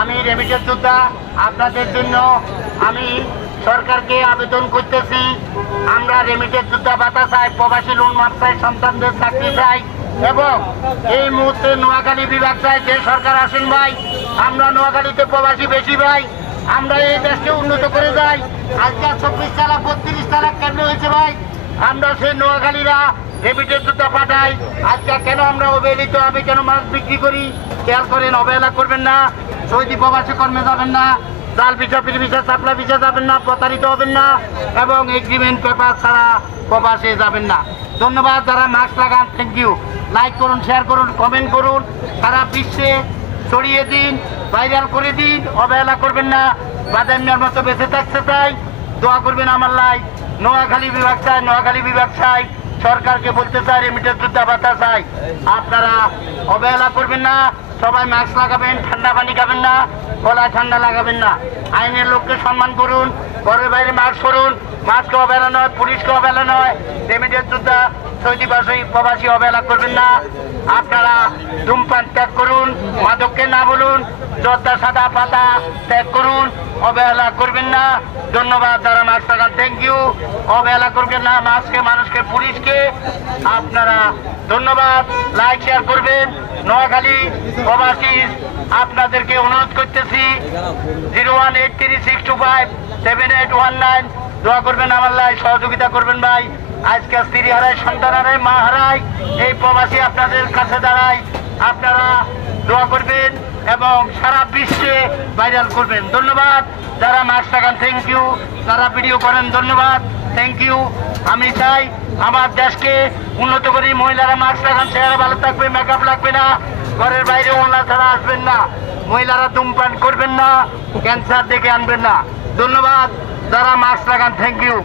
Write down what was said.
আমি রেমিটেন্স যোদ্ধা আপনাদের জন্য আমি সরকারকে আবেদন করতেছি। আমরা রেমিটেন্স যোদ্ধা ভাতা চাই, প্রবাসী লোন মাফ চাই, সন্তানদের চাকরি চাই এবং এই মুহূর্তে নোয়াখালী বিভাগ চাই। যে সরকার আসেন ভাই, আমরা নোয়াখালীতে প্রবাসী বেশি ভাই, আমরা এই দেশকে উন্নত করে যাই। আজকে 24 তারিখ 32 তারিখ কেন হয়েছে ভাই? আমরা সেই নোয়াখালীরা রেমিটেন্স যোদ্ধা পাঠাই। আজকে কেন আমরা অবহেলিত? আমি কেন মাছ বিক্রি করি? খেয়াল করেন, অবহেলা করবেন না। সৌদি প্রবাসী কর্মে যাবেন না, জাল visa, free visa, supply visa যাবেন না, প্রতারিত হবেন না এবং এগ্রিমেন্ট পেপার ছাড়া প্রবাসে যাবেন না। ধন্যবাদ। যারা মাস্ক লাগান, থ্যাংক ইউ। লাইক করুন, শেয়ার করুন, কমেন্ট করুন, সারা বিশ্বে ছড়িয়ে দিন, ভাইরাল করে দিন। অবহেলা করবেন না। বাদামিয়ার মতো বেঁচে থাকতে চাই, দোয়া করবেন আমার লাই। নোয়াখালী বিভাগ চাই, নোয়াখালী বিভাগ চাই। সরকারকে বলতে চাই রেমিটেন্স যোদ্ধা ভাতা চাই। আপনারা অবহেলা করবেন না। সবাই মাস্ক লাগাবেন, ঠান্ডা পানি খাবেন না, গলায় ঠান্ডা লাগাবেন না। আইনের লোককে সম্মান করুন, ঘরের বাইরে মাস্ক করুন। মাস্ককে অবহেলা নয়, পুলিশকে অবহেলা নয়। রেমিটেন্স যোদ্ধা সৌদি প্রবাসী অবহেলা করবেন না। আপনারা ধূমপান ত্যাগ করুন, মাদককে না বলুন, জর্দা সাদা পাতা ত্যাগ করুন, অবহেলা করবেন না। ধন্যবাদ। যারা মাস্ক লাগান, থ্যাংক ইউ। অবহেলা করবেন না মাস্ককে, মানুষকে, পুলিশকে। আপনারা ধন্যবাদ। লাইক শেয়ার করবেন। নোয়াখালী প্রবাসী আপনাদেরকে অনুরোধ করতেছি 018362578119 দোয়া করবেন আমার লাই, সহযোগিতা করবেন ভাই। আজকে স্ত্রী হারায়, সন্তান হারায়, মা হারায়, এই প্রবাসী আপনাদের কাছে দাঁড়ায়। আপনারা দোয়া করবেন এবং সারা বিশ্বে ভাইরাল করবেন। ধন্যবাদ। যারা মাস্ক লাগান, থ্যাংক ইউ। যারা ভিডিও করেন, ধন্যবাদ, থ্যাংক ইউ। আমি চাই আমার দেশকে উন্নত করি। মহিলারা মাস্ক লাগান, চেহারা ভালো থাকবে, মেকআপ লাগবে না, ঘরের বাইরে ওলা ছাড়া আসবেন না, মহিলারা ধূমপান করবেন না, ক্যান্সার ডেকে আনবেন না। ধন্যবাদ। যারা মাস্ক লাগান, থ্যাংক ইউ।